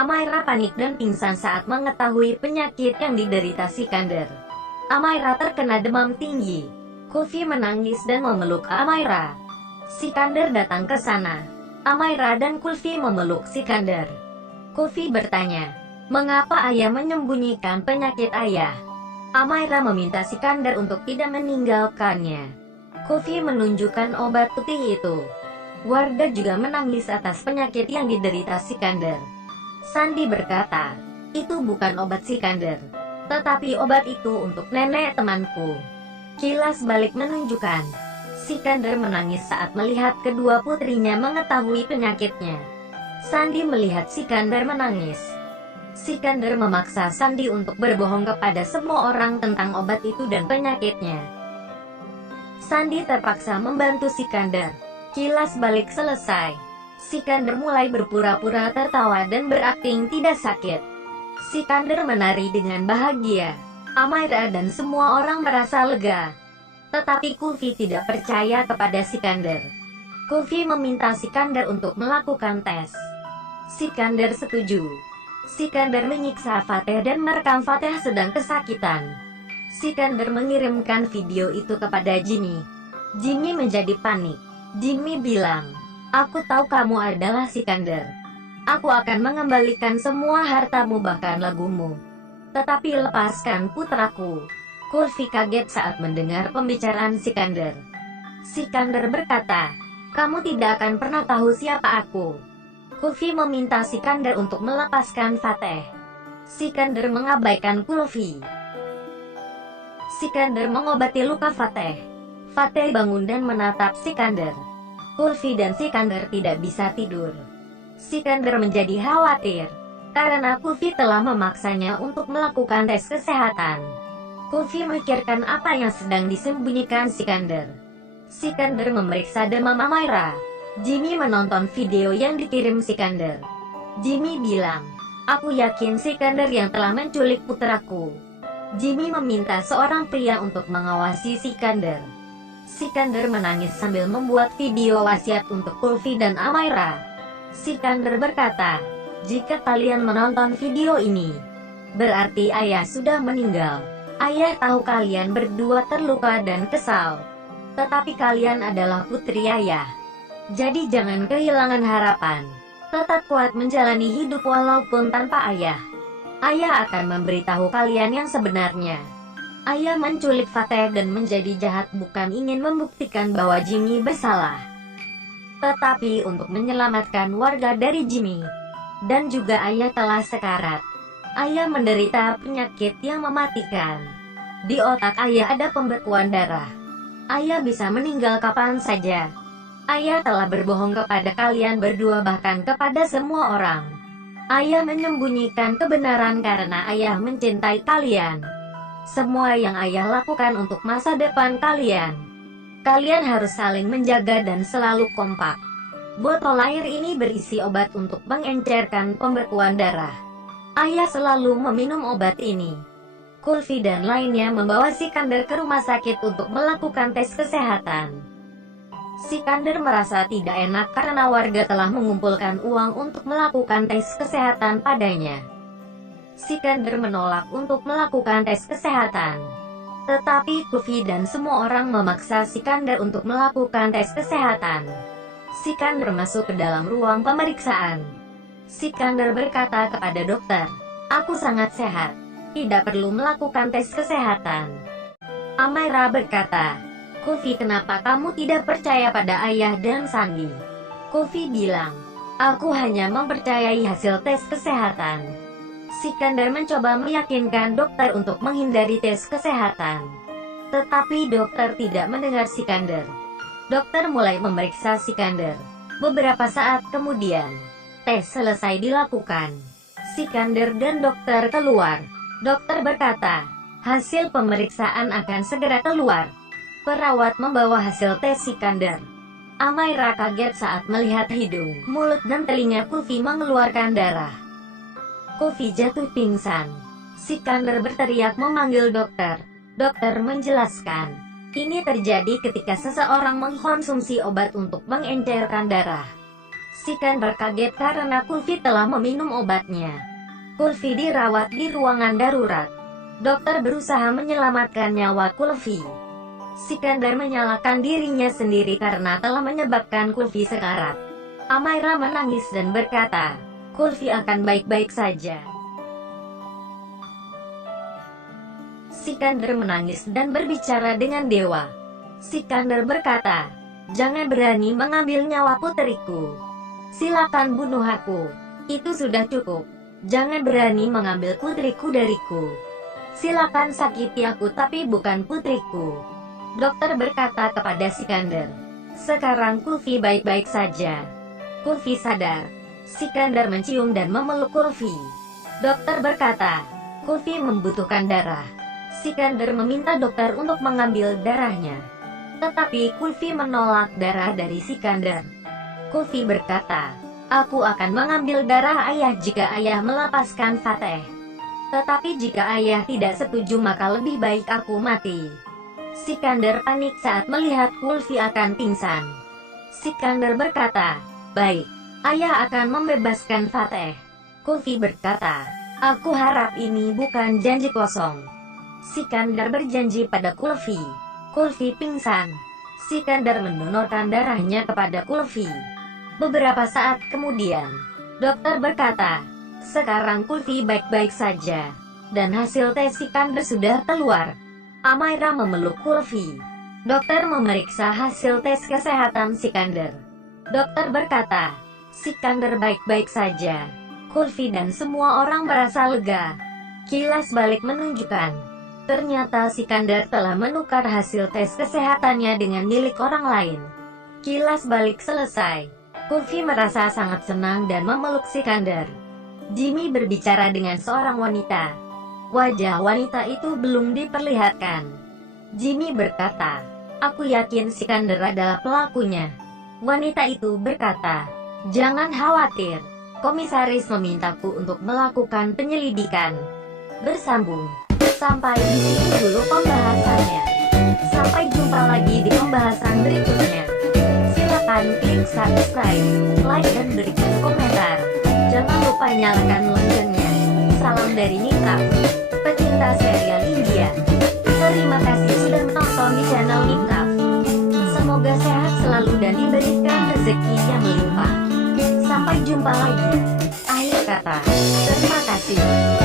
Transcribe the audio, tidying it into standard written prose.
Amaira panik dan pingsan saat mengetahui penyakit yang diderita Sikander. Amaira terkena demam tinggi. Kulfi menangis dan memeluk Amaira. Sikander datang ke sana. Amaira dan Kulfi memeluk Sikander. Kulfi bertanya, "Mengapa ayah menyembunyikan penyakit ayah?" Amaira meminta Sikander untuk tidak meninggalkannya. Kulfi menunjukkan obat putih itu. Warga juga menangis atas penyakit yang diderita Sikander. Sandi berkata, "Itu bukan obat Sikander, tetapi obat itu untuk nenek temanku." Kilas balik menunjukkan, Sikander menangis saat melihat kedua putrinya mengetahui penyakitnya. Sandi melihat Sikander menangis. Sikander memaksa Sandi untuk berbohong kepada semua orang tentang obat itu dan penyakitnya. Sandi terpaksa membantu Sikander. Kilas balik selesai. Sikander mulai berpura-pura tertawa dan berakting tidak sakit. Sikander menari dengan bahagia. Amaira dan semua orang merasa lega. Tetapi Kulfi tidak percaya kepada Sikander. Kulfi meminta Sikander untuk melakukan tes. Sikander setuju. Sikander menyiksa Fateh dan merekam Fateh sedang kesakitan. Sikander mengirimkan video itu kepada Jimmy. Jimmy menjadi panik. Jimmy bilang, "Aku tahu kamu adalah Sikander. Aku akan mengembalikan semua hartamu bahkan lagumu. Tetapi lepaskan putraku." Kulfi kaget saat mendengar pembicaraan Sikander. Sikander berkata, "Kamu tidak akan pernah tahu siapa aku." Kulfi meminta Sikander untuk melepaskan Fateh. Sikander mengabaikan Kulfi. Sikander mengobati luka Fateh. Fateh bangun dan menatap Sikander. Kulfi dan Sikander tidak bisa tidur. Sikander menjadi khawatir, karena Kulfi telah memaksanya untuk melakukan tes kesehatan. Kulfi memikirkan apa yang sedang disembunyikan Sikander. Sikander memeriksa demam Amaira. Jimmy menonton video yang dikirim Sikander. Jimmy bilang, "Aku yakin Sikander yang telah menculik putraku." Jimmy meminta seorang pria untuk mengawasi Sikander. Sikander menangis sambil membuat video wasiat untuk Kulfi dan Amaira. Sikander berkata, "Jika kalian menonton video ini, berarti ayah sudah meninggal. Ayah tahu kalian berdua terluka dan kesal. Tetapi kalian adalah putri ayah. Jadi jangan kehilangan harapan. Tetap kuat menjalani hidup walaupun tanpa ayah. Ayah akan memberitahu kalian yang sebenarnya." Ayah menculik Fateh dan menjadi jahat bukan ingin membuktikan bahwa Jimmy bersalah, tetapi untuk menyelamatkan warga dari Jimmy. Dan juga ayah telah sekarat. Ayah menderita penyakit yang mematikan. Di otak ayah ada pembekuan darah. Ayah bisa meninggal kapan saja. Ayah telah berbohong kepada kalian berdua bahkan kepada semua orang. Ayah menyembunyikan kebenaran karena ayah mencintai kalian. Semua yang ayah lakukan untuk masa depan kalian. Kalian harus saling menjaga dan selalu kompak. Botol air ini berisi obat untuk mengencerkan pembekuan darah. Ayah selalu meminum obat ini. Kulfi dan lainnya membawa Sikander ke rumah sakit untuk melakukan tes kesehatan. Sikander merasa tidak enak karena warga telah mengumpulkan uang untuk melakukan tes kesehatan padanya. Sikander menolak untuk melakukan tes kesehatan. Tetapi Kulfi dan semua orang memaksa Sikander untuk melakukan tes kesehatan. Sikander masuk ke dalam ruang pemeriksaan. Sikander berkata kepada dokter, "Aku sangat sehat. Tidak perlu melakukan tes kesehatan." Amaira berkata, "Kulfi, kenapa kamu tidak percaya pada ayah dan Sandi?" Kulfi bilang, "Aku hanya mempercayai hasil tes kesehatan." Sikander mencoba meyakinkan dokter untuk menghindari tes kesehatan. Tetapi dokter tidak mendengar Sikander. Dokter mulai memeriksa Sikander. Beberapa saat kemudian, tes selesai dilakukan. Sikander dan dokter keluar. Dokter berkata, "Hasil pemeriksaan akan segera keluar." Perawat membawa hasil tes Sikander. Amaira kaget saat melihat hidung, mulut dan telinga Kulfi mengeluarkan darah. Kulfi jatuh pingsan. Sikander berteriak memanggil dokter. Dokter menjelaskan, ini terjadi ketika seseorang mengkonsumsi obat untuk mengencerkan darah. Sikander kaget karena Kulfi telah meminum obatnya. Kulfi dirawat di ruangan darurat. Dokter berusaha menyelamatkan nyawa Kulfi. Sikander menyalahkan dirinya sendiri karena telah menyebabkan Kulfi sekarat. Amaira menangis dan berkata, Kulfi akan baik-baik saja. Sikander menangis dan berbicara dengan dewa. Sikander berkata, jangan berani mengambil nyawa puteriku. Silakan bunuh aku. Itu sudah cukup. Jangan berani mengambil putriku dariku. Silakan sakiti aku tapi bukan putriku. Dokter berkata kepada Sikander, sekarang Kulfi baik-baik saja. Kulfi sadar. Sikander mencium dan memeluk Kulfi. Dokter berkata, Kulfi membutuhkan darah. Sikander meminta dokter untuk mengambil darahnya. Tetapi Kulfi menolak darah dari Sikander. Kulfi berkata, aku akan mengambil darah ayah jika ayah melepaskan Fateh. Tetapi jika ayah tidak setuju maka lebih baik aku mati. Sikander panik saat melihat Kulfi akan pingsan. Sikander berkata, baik, ayah akan membebaskan Fateh. Kulfi berkata, aku harap ini bukan janji kosong. Sikander berjanji pada Kulfi. Kulfi pingsan. Sikander mendonorkan darahnya kepada Kulfi. Beberapa saat kemudian, dokter berkata, sekarang Kulfi baik-baik saja. Dan hasil tes Sikander sudah keluar. Amaira memeluk Kulfi. Dokter memeriksa hasil tes kesehatan Sikander. Dokter berkata, Sikander baik-baik saja. Kulfi dan semua orang merasa lega. Kilas balik menunjukkan, ternyata Sikander telah menukar hasil tes kesehatannya dengan milik orang lain. Kilas balik selesai. Kulfi merasa sangat senang dan memeluk Sikander. Jimmy berbicara dengan seorang wanita. Wajah wanita itu belum diperlihatkan. Jimmy berkata, aku yakin Sikander adalah pelakunya. Wanita itu berkata, jangan khawatir. Komisaris memintaku untuk melakukan penyelidikan. Bersambung. Sampai di sini dulu pembahasannya. Sampai jumpa lagi di pembahasan berikutnya. Silakan klik subscribe, like dan berikan komentar. Jangan lupa nyalakan loncengnya. Salam dari Nintaf, pecinta serial India. Terima kasih sudah menonton di channel Nintaf. Semoga sehat selalu dan diberikan rezeki yang melimpah. Sampai jumpa lagi. Akhir kata, terima kasih.